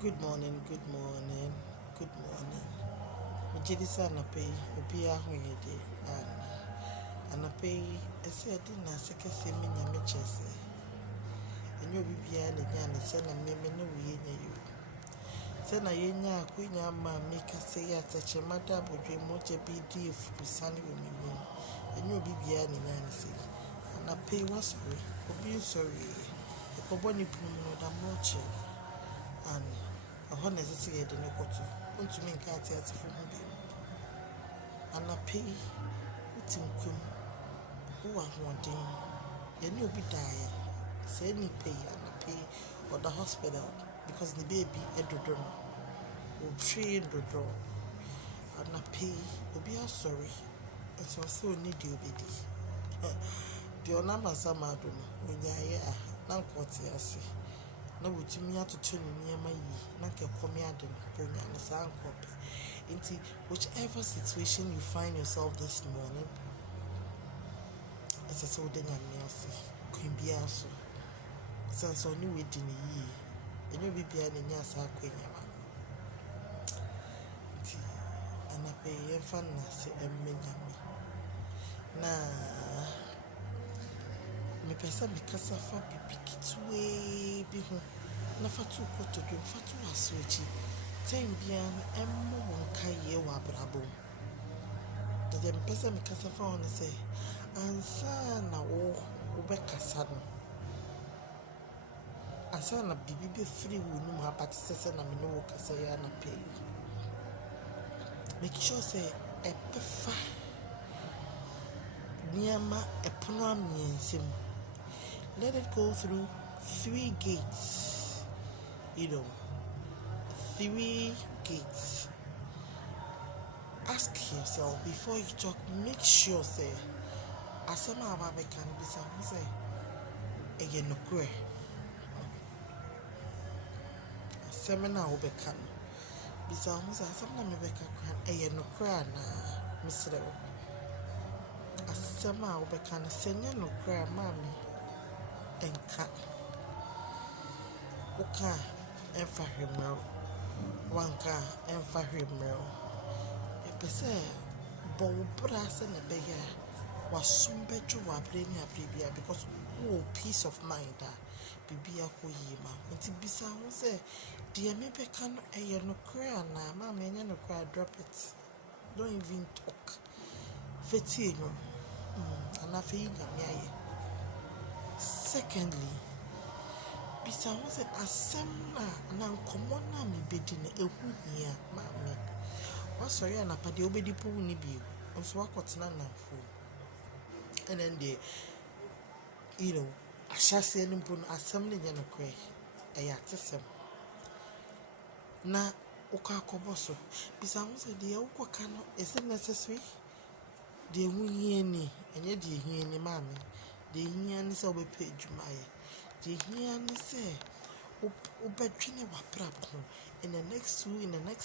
Good morning, good morning, good morning. Mejidi sa anapɛ yi, obiara ho yɛ de ana. Anapɛ yi, ɛsɛ ɛde na sekɛsɛ me nyame kyerɛ sɛ. Ɛnyɛ obi biara na nya ne sɛ na mmemme ne wo yɛnya yi o. Sɛ na yɛnya akwanya ama me kasa yi atɛkyerɛma da abɔdwe mogya bi di efurusane wɔ me mu. Ɛnyɛ obi biara na nya ne sɛ yi. Anapɛ yi wasɔre, obi nsɔre. Ɛkɔbɔ ne punu mu no da mmɔkyerɛ. Ana. Ɛhɔ na ɛsɛ sɛ yɛde ne kɔto. Wontumi nka ateasefo ho bi. Anapɛ yi, wote nkwamu, wowɔ ahoɔden. Yɛne obi daeɛ. Sɛ nipa yi anapɛ yi, ɔda hospital because ne baby ɛdodo no. Ɔtwe dodo. Anapɛ yi, obi asɔre. Nso ɔsɛ ɔnni deɛ obɛdi. Deɛ ɔnam asama ado no, ɔnyaeɛ a na nka ɔte ase. Na wotumi atoto ne nneɛma yi na nkɛkɔme ade no ponya no saa nkɔpɛ. Nti whichever situation you find yourself this morning, ɛsɛ sɛ wode nyame ase kwan biara so. Ɛsiane sɛ ɔne wɔadi ne yie. Ɛnyɛ obi biara na nya saa akwanya no. Nti anapɛ yi yɛmfa no ase ɛmmɛ nyame. Na mepɛ sɛ mekasa fa bibi ketewaa bi ho. Na fa to kotodwe, fa to aso akyi. Time biara no ɛmmɔ wo nkaeɛ wɔ abrabɔ mu. Deɛ mepɛ sɛ mekasa fa ho ne sɛ, ansa na wobɛkasa no, ansa na biribi bɛfiri wo nom aba te sɛ na me ne wo kasa yi anapɛ yi. Make sure sɛ ɛbɛfa nneɛma ɛpono ammiɛnsa mu. Let it go through 3 gates. 3 gates. Ask yourself before you talk, make sure say asema ababe can be some say eye no kure. Asema na obeka no. Bisa ho say asema na mebeka kran eye no kure na misre wo. Asema obeka no senya no kure mami enka. Oka emfa hwemro. Wanka emfa hwemro. Epese bo bra se na beya wasum bejo wa breni abribia because peace of mind bibia ko yima. Nti bisa ho se de me beka no eye no kra na ma me nya no kra drop it. Don't even talk. Feti enyo. Ana fe yi nyame aye. Secondly, bisa ho se asem na nkomo na me bedi na ehu hia ma me. Wasɔre anapade obedi po ni bio. Nso wakɔtena namfo. And then ahyase no mpo no asɛm ne nyɛ no kɔ ɛyɛ atesɛm. Na wokɔ akɔbɔ so. Bisa ho sɛ deɛ wokɔka no is it necessary? Deɛ hu hia ni, ɛnyɛ deɛ hia ni maame. Deɛ hia ni sɛ wobɛpɛ adwuma ayɛ. Deɛ hia ni sɛ wobɛdwene w'abrabɔ ho. In the next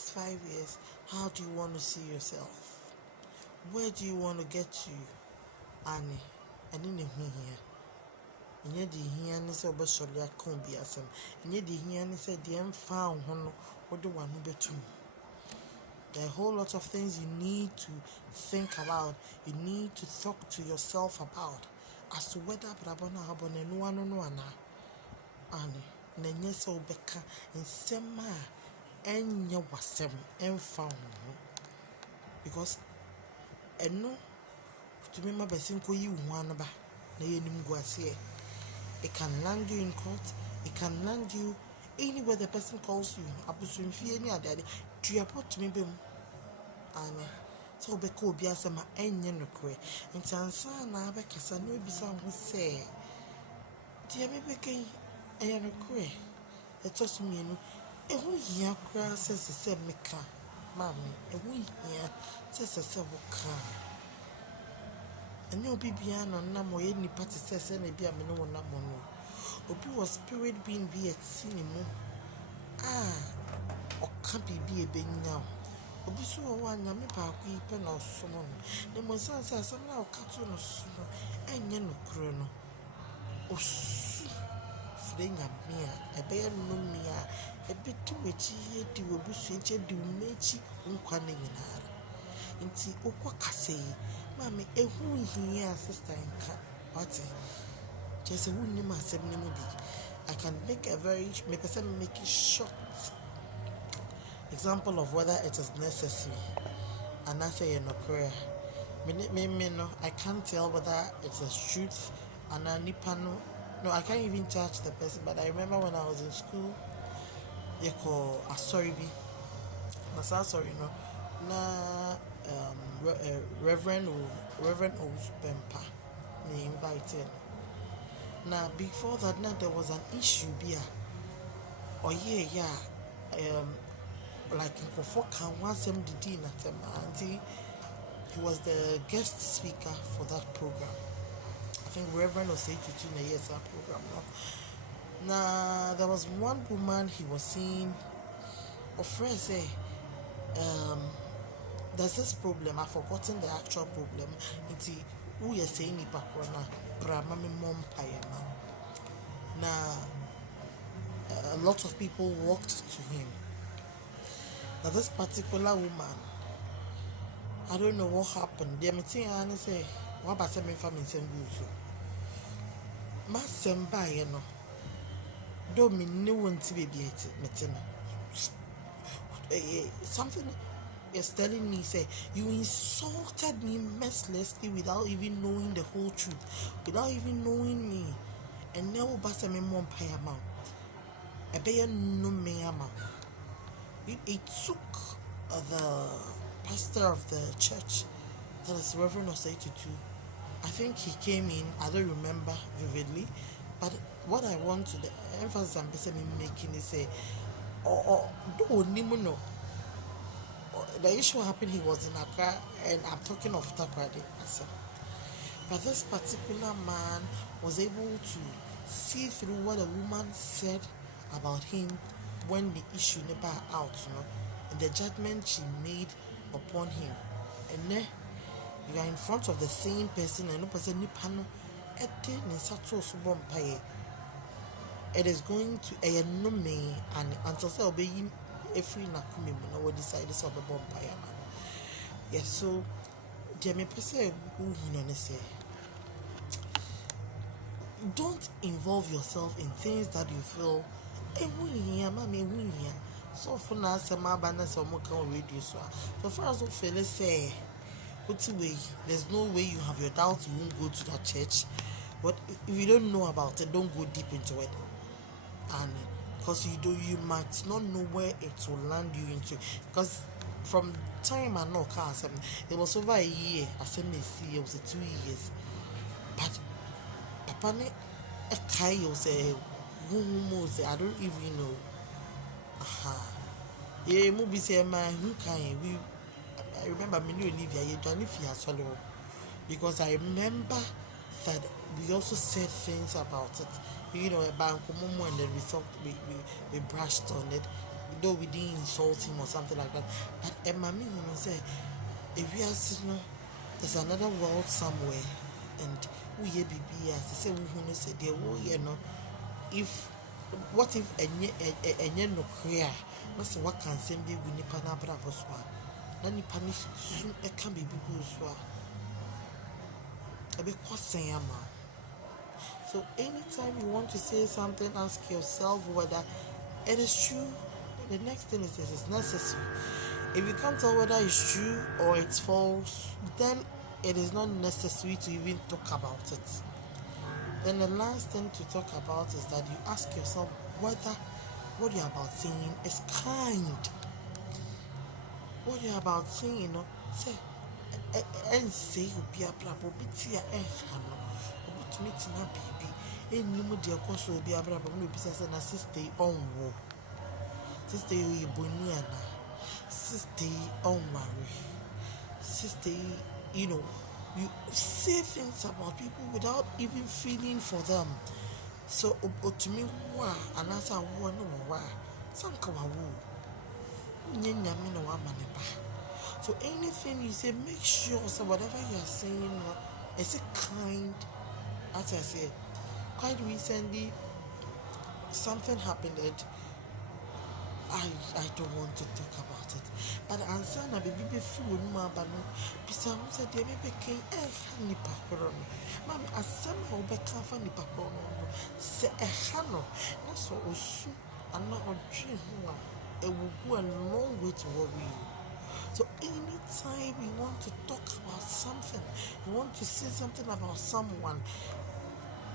5 years, how do you want to see yourself? Where do you want to get to? Ani, ɛne ne hu hia. Ɛnyɛ deɛ hia ni sɛ wobɛsɔre aka obi asɛm. Ɛnyɛ deɛ hia ni sɛ deɛ mfa wo ho no wode w'ano bɛtum. There are a whole lot of things you need to think about. You need to talk to yourself about as to whether abrabɔ na habɔ na no ano no ana. Ani, na nyɛ sɛ wobɛka nsɛm a ɛnyɛ wasɛm ɛmfa wo ho. Because ɛno to me my best ko yi one ba na yenim guasie. It can land you in court, it can land you anywhere the person calls you. Abusumfie ni adade tuapo to me bem ane so obeka obi asema enye nokre nti ansa na abekasa na obisa ho se die me beka yi enye nokre etoso mienu ehu hia kra se meka mami ehu hia se woka. And obi bia no nam oye nipa te sɛ na bia me no wona mo no. Obi was spirit being be at cinema. Oka bibi ebenya. Obi so wo anyame baako yi pe na osomo no. Ne mo san sɛ asɛm na oka to no so no enye no kro no. Osu frɛ Nyame a ɛbɛyɛ nnome a ɛbɛdi w'akyi yie di w'abusua akyi di wo mma akyi nkwa no nyinaa. Nti wokɔ kasa yi, maame ɛho hia a sister nka wate kyerɛ sɛ wonnim asɛm no mu bi. I can make a very make it short example of whether it is necessary and I say no prayer. No, I can't tell whether it's a truth and a nipano. No, I can't even judge the person, but I remember when I was in school, they call a sorry be. Sorry, no. Na Reverend Owusu-Bempah me invited. Now before that, now there was an issue be like in Kofoka once MDD auntie. He was the guest speaker for that program. I think Reverend was 82 in a year's program. No? Now there was one woman he was seeing of friends say there's this problem. I've forgotten the actual problem. It's who you're saying it back Brahma mom payama. Now a lot of people walked to him. Now this particular woman, I don't know what happened. They meeting and say, what about some family and good? Masemba, you know. Don't mean no one to be meeting. Something is telling me, say, you insulted me mercilessly without even knowing the whole truth, without even knowing me. And now, Bassam Mom Payama, a bear no meama. It took the pastor of the church, that is Reverend Osei Tutu. I think he came in, I don't remember vividly, but what I want to, the emphasis I'm basically making is say, the issue happened, he was in Accra, and I'm talking of Takrady. But this particular man was able to see through what a woman said about him when the issue never out, and the judgment she made upon him. And then you are in front of the same person, and no person nipano it is going to a no me and until say obey him every nakumi no decide this of a bompire. Yes, so Jamie Pese who say don't involve yourself in things that you feel so for now some abandoned some radio so far as feel say there's no way you have your doubts, you won't go to that church. But if you don't know about it, don't go deep into it. And because you might not know where it will land you into. Because from time I know it was over a year. I said it was 2 years. But Papa a kai say I don't even know. Yeah, movie say my who can we I remember me Olivia you don't solo because I remember that we also said things about it, about Momo, and then we thought we brushed on it, though we didn't insult him or something like that. But Mammy say if we are there's another world somewhere, and we be as they say who say there if what if a no clear not say what can send be with Nipana Braboswa. Nani punish soon a can be good a bit saying so anytime you want to say something, ask yourself whether it is true. The next thing is this is necessary. If you can't tell whether it's true or it's false, then it is not necessary to even talk about it. Then the last thing to talk about is that you ask yourself whether what you're about saying is kind. What you're about saying, say, and say you be a brabo, be to meet my baby, and no more dear course will be a brabo, no business and assist on war. Sister, you boniana, sister on worry, sister, you say things about people without even feeling for them. So, to me, and as I want to know, some come a woo. So anything you say, make sure so whatever you are saying is a kind. As I said, quite recently something happened and I don't want to talk about it. But answer na baby be free no ba no. Bisa who said they be king nipa koro no. Mam asem a wo be ka fa nipa koro no. Se no. Na so osu ana odwe ho a will go a long way to worry you. So anytime you want to talk about something, you want to say something about someone,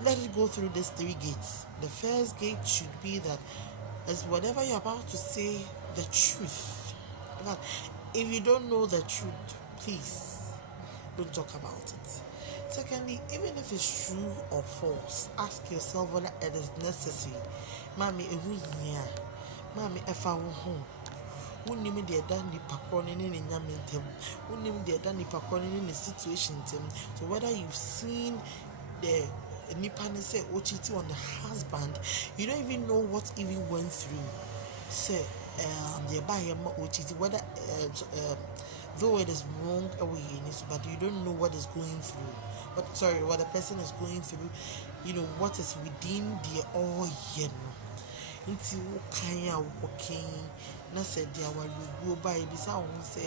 let it go through these 3 gates. The first gate should be that is whatever you're about to say, the truth. But if you don't know the truth, please don't talk about it. Secondly, even if it's true or false, ask yourself whether it is necessary. Mami, Mami, if I were home. Wouldn't the done the pakon in any yamintum, wouldn't the done the pakon in any situation. So, whether you've seen the Nippon say Ochiti on the husband, you don't even know what even went through. Say, the buy him Ochiti, whether though it is wrong away in it, but you don't know what is going through. What the person is going through, you know, what is within the all nti wo kan a wo ken na se dia wa luguo ba e bisa wo se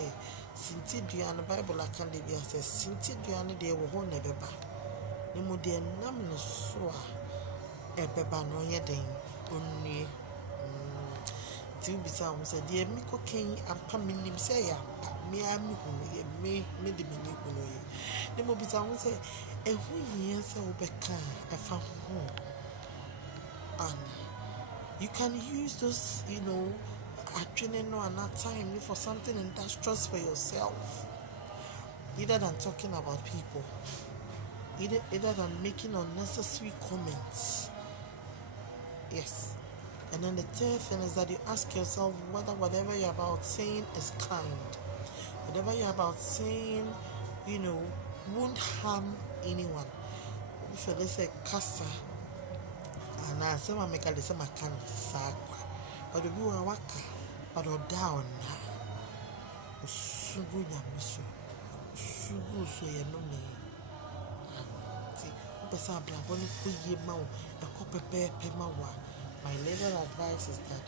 sinti dua no bible aka de bia se sinti dua no de wo ho na beba ne mo de nam no so a e beba no ye den onnue ti bisa wo se de mi ko ken apa minim se ya me a mi hu ye me de mi ni hu no ye ne mo bisa wo se e hu yin se wo beka e fa ho ani. You can use those, you know, training no another time for something industrious for yourself. Either than talking about people, either than making unnecessary comments. Yes. And then the third thing is that you ask yourself whether whatever you're about saying is kind. Whatever you're about saying, you know, won't harm anyone. If they say kasa, and I say, I make a listen, I can't say, but the blue waka, but or down now. Sugu Yamiso, Sugu so ye no me. See, Upesa Braboni put ye mau, a copper bear pemawa. My little advice is that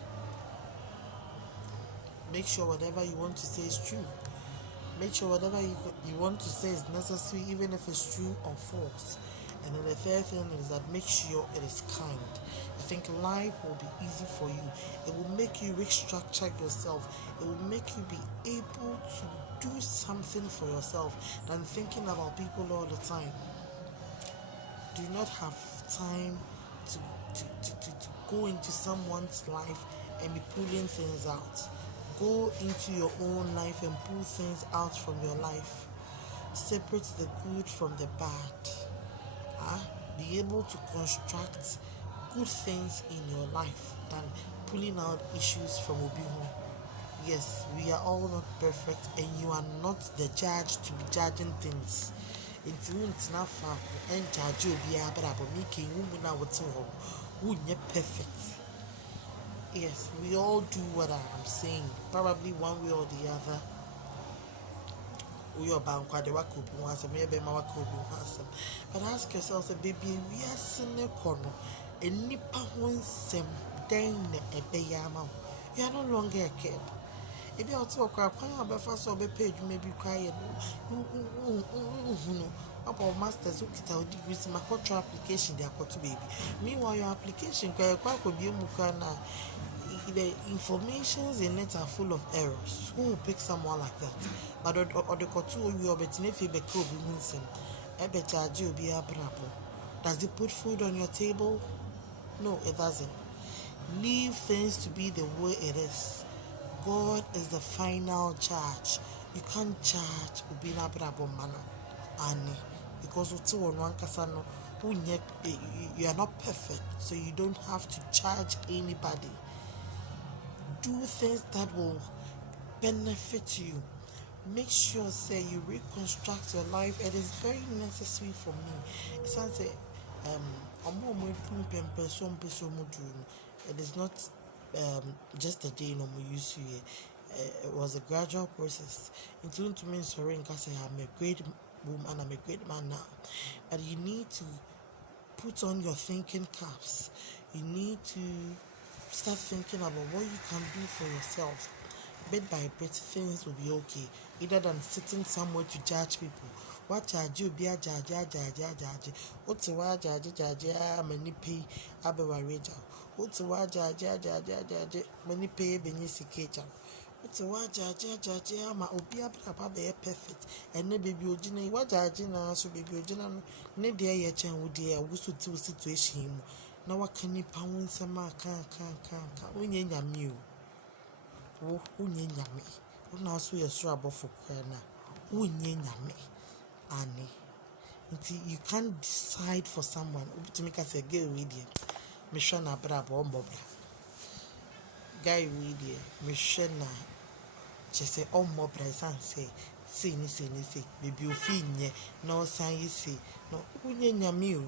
make sure whatever you want to say is true. Make sure whatever you want to say is necessary, even if it's true or false. And then the third thing is that make sure it is kind. I think life will be easy for you. It will make you restructure yourself. It will make you be able to do something for yourself than thinking about people all the time. Do not have time to go into someone's life and be pulling things out. Go into your own life and pull things out from your life. Separate the good from the bad. Be able to construct good things in your life than pulling out issues from Obiho. Yes, we are all not perfect, and you are not the judge to be judging things. It's not far and judge you be able making woman out wouldn't perfect. Yes, we all do what I am saying, probably one way or the other. We are bound quite a waku once, maybe my waku once. But ask yourself, baby, we are seeing a corner, a nipper once, then a bayama. You are no longer a kid. If you are talking about first or page, maybe crying. About masters who get our degrees in my cultural application, they are called to baby. Meanwhile, your application could be mukana. The informations in it are full of errors. Who will pick someone like that? But or the kotu you are betting if you be cool, does it put food on your table? No, it doesn't. Leave things to be the way it is. God is the final judge. You can't judge Ubina Brabo Mano Ani because you are not perfect, so you don't have to judge anybody. Do things that will benefit you. Make sure say you reconstruct your life. It is very necessary for me. It sounds like it is not just a day no more use you. It was a gradual process. Including to me sorry because I'm a great woman, I'm a great man now. But you need to put on your thinking caps. You need to start thinking about what you can do for yourself. Bit by bit, things will be okay. Either than sitting somewhere to judge people. What charge you be a judge. What's a word judge, many pay Abewa Raja. What's a word judge, many pay Benyisi Kaja. What's a word judge, ma Obia Papa be perfect. And no baby Ojina, what judging us will be Ojina, ne dear yet and would dear, who to situation. Now what can you pound some can't, when you mew. Unye nyame una so yeso abofo kwena unye nyame ani nti you can't decide for someone to make us a girl with you me hwe na brabo mbobra guy with you me hwe na chese ommobra say ni baby ofi nye no san yi say no unye nyame o,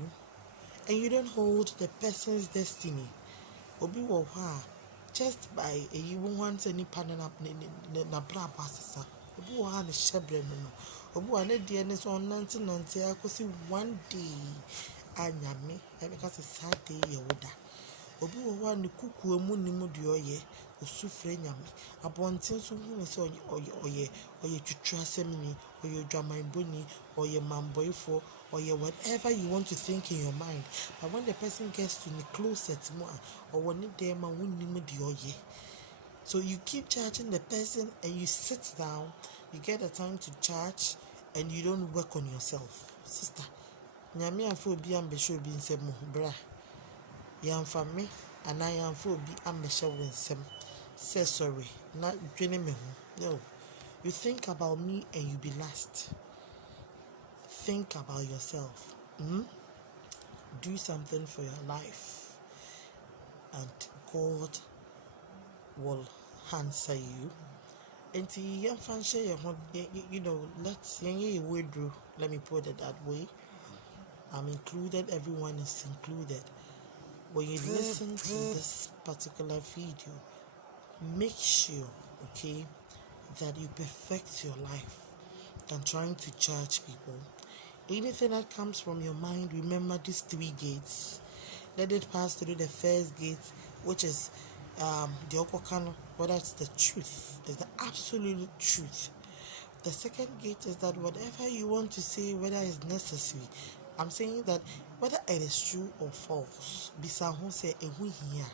and you don't hold the person's destiny obi wo ha just by a you want any partner na bra basisa obi wo ha ne shebre no obi wa ne de ne so 1990 akosi one day anyame e because sad day ye woda obi wo ha ne kuku emu ni mu de oye osufre nyame abonten so hu se oye twitwa asemi oye dwaman boni oye mamboyfo or whatever you want to think in your mind, but when the person gets to the closet more or when they so you keep charging the person and you sit down, you get the time to charge and you don't work on yourself. Sister, nyame amfo bi ambehwe obi nsem bra. Yamfa me and I amfo obi ambehwe wo nsem. Say sorry, not dwene me ho. No. You think about me and you be last. Think about yourself. Do something for your life, and God will answer you. And you know, let me put it that way. I'm included, everyone is included. When you listen to this particular video, make sure, okay, that you perfect your life than trying to judge people. Anything that comes from your mind, remember these 3 gates. Let it pass through the first gate, which is the Okokano, whether it's the truth, it's the absolute truth. The second gate is that whatever you want to say, whether it's necessary, I'm saying that whether it is true or false, bisa ho say ehu hia,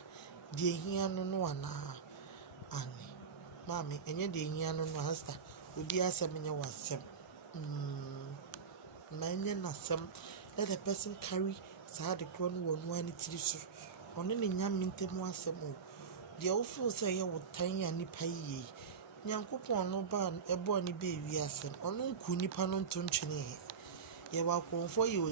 de hia no ana ani. Mami, enye de hia no hasta, obi asem nya wasem. Let the person carry the crown one tissue. On any young mintemo asemo. The awful say I would tiny and nipa ye. Nyankopon no ban a bonny baby as an on kuni panon tunchine. Ye walk for you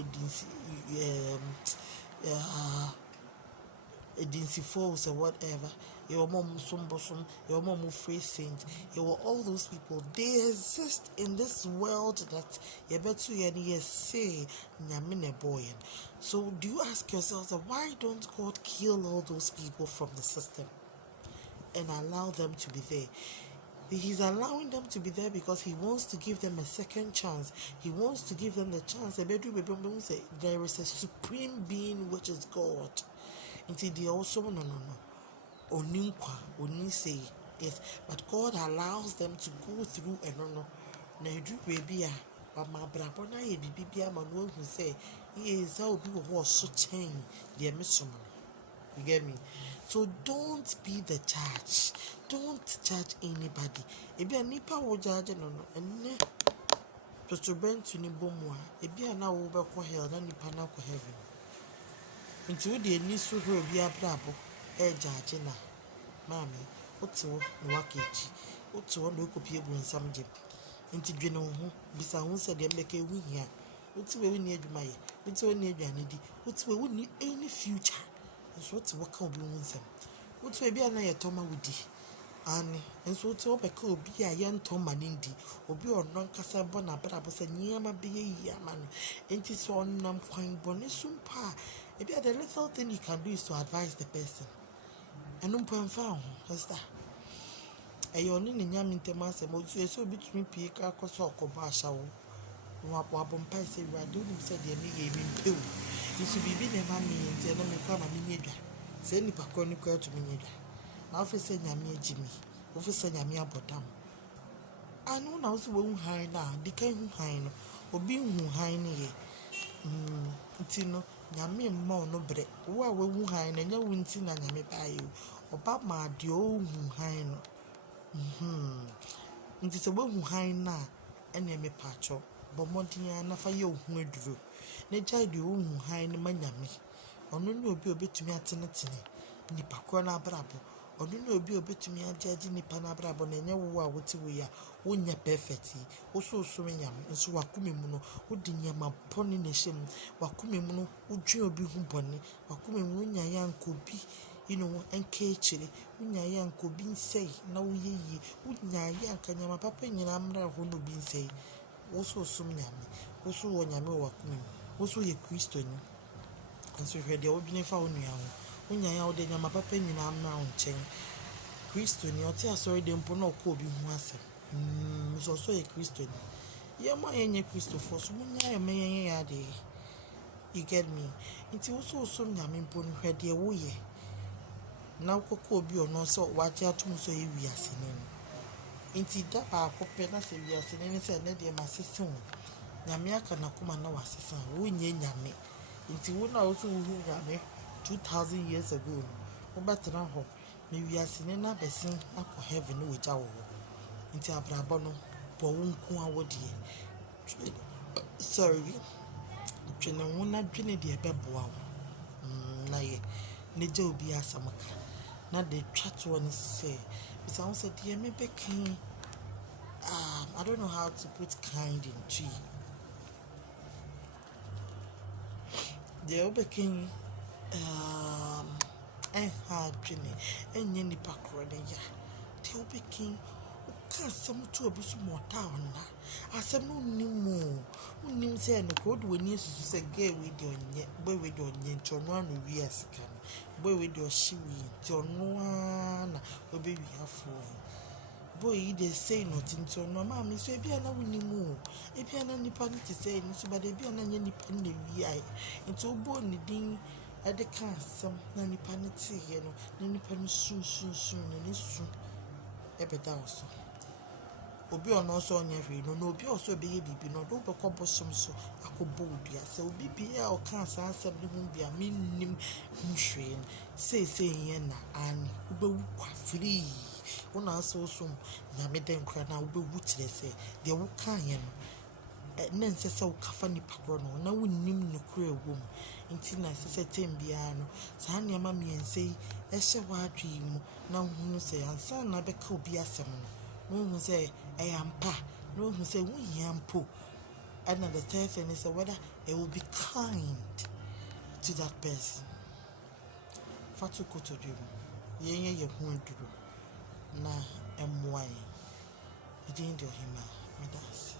a dincy falls or whatever. Your mom sombosom, your mom free saint, you all those people, they exist in this world that you better say nyamine boy. So do you ask yourselves why don't God kill all those people from the system and allow them to be there? He's allowing them to be there because he wants to give them a second chance. He wants to give them the chance. There is a supreme being which is God. Until they also no. Oninkwa, say yes, but God allows them to go through and no. Na edu baby but my brabo na ye bibia man who say yes, how be who so chain the mission. You get me? So don't be the judge. Don't judge anybody. Ebi nipa wo judge no enne to bend to ni bomwa. Ebi na wo be ko hell na nipa na ko heaven. Nti wo de ni so hwe obi abrabo judge na mami otiwo no wakeji otiwo no ekopie bu nsam gem nti dwene ho bisa ho se de mbeka ehu hia otiwo ni adwuma ye otiwo ni adwane di otiwo ni any future nso otiwo ka obi hu nsam otiwo bia na ye toma wudi ani nso otiwo beka obi a ye ntoma ndi obi ono nkasa bo na brabo se nyama be ye ama no nti so onam kwan bo ne sumpa maybe the little thing you can do is to advise the person. And found, sister. A yoni in Yamintemas and most so between Pika, Kosoko, Bashaw. Wapon Paisy, I do him said, the me gave him pill. You should be bidden, mammy, and tell them to come a minute. Say nipa ko ni ko to me nyeda. Na ofe se nyame agimi. Ofe se nyame abodam. Anu na wo se wo hu han na, di kan hu han no. Obi hu han ni ye. Nti no nyame mma no bre. Wo a wo hu han na nya wo nti na nyame ba ye. Oba ma de o hu han no. Nti se wo hu han na ene me pacho. Bo modin na fa ye ohu aduro. Ne jai de o hu han ni ma nyame. Ono ni obi obetumi atenetene nipa ko na abrabo. Ono ni obi obetumi ajaji nipa na abrabo na enye wo a wote wo ya wonya perfect. Wo so me nyame nso wakome mu no wo di nyama boni na hyem. Wakome mu no wo dwen obi hu boni. Wakome mu nya ya nkobi enke chire. Wonya ya nkobi nsei na wo yeyi. Wonya ya nkanyama papa nyina amra ho no bi nsei. Wo so me nyame. Wo so wo nyame wakome mu. Wo so ye Kristo ni. Nso hwɛ deɛ wodwene fa wo nua ho. Wonya ya wo de nyama papa nyina amra wo nkyɛn. Kristo ni ɔte asɔre de mpo na ɔkɔ obi hu asɛm. So yɛ Kristo ni. Ye ma yenye Kristo fo so munya ya me yenye ya de. You get me? Nti wo so nyame mpo no hwɛ deɛ wo yɛ. Na wokɔ obi ɔno so waje atum so yɛ wiase ni. Nti da ba akɔpɛ na sɛ wiase ni sɛ ne deɛ masese wo. Nyame aka na kuma na wasesa wo nye nyame. Nti wo na wo so wo hu nyame 2000 years ago no. Wo betena ho na wiase ni na besin akɔ heaven no wagya wo. Nti abrabɔ no bo wo nko awo de. Sorry. Twene wo na dwene de beboa wo. Na ye ne gya obi asamaka. Na de twato on say because I said dear me bekin I don't know how to put kind in tree. The bekin hard dwene enye nipa kro ne ya. The bekin ka asem to obi so mota ona. Asem no nimu. Unim say no ko de wani susu say gay we de onye, boy we de onye nti ono anu wi asika no. Boy we de ohyiwi nti ono na obi wi afo. Boy yi dey say nothing to no ma me so ebia na wonimu. Ebia na nipa no ti say ni so ba de ebia na nye nipa na wi ai. Nti obo ni din ade ka asem na nipa no ti ye no, na nipa no sun na ni su ebeda oso. Obi ono so onye hwe no obi oso be ye bibi no do be ko bosom so akobo odua se obi bia o kan san asem ne hu bia minnim hwe say yen na ani obewu kwa free una so nyame den kra na obewu kire se de wo kan ye no na nse se wo kafa ni pakro no na wonnim no kra ewom nti na se tem bia no sa ne ma miense ehye wa adwi mu na hunu se ansa na be ka obi asem no who say I am pa, no who say we am po. And the third thing is whether it will be kind to that person. Fatu koto dum. Yenye ye hu duro. Na emwai. Idin do hima. Medasi.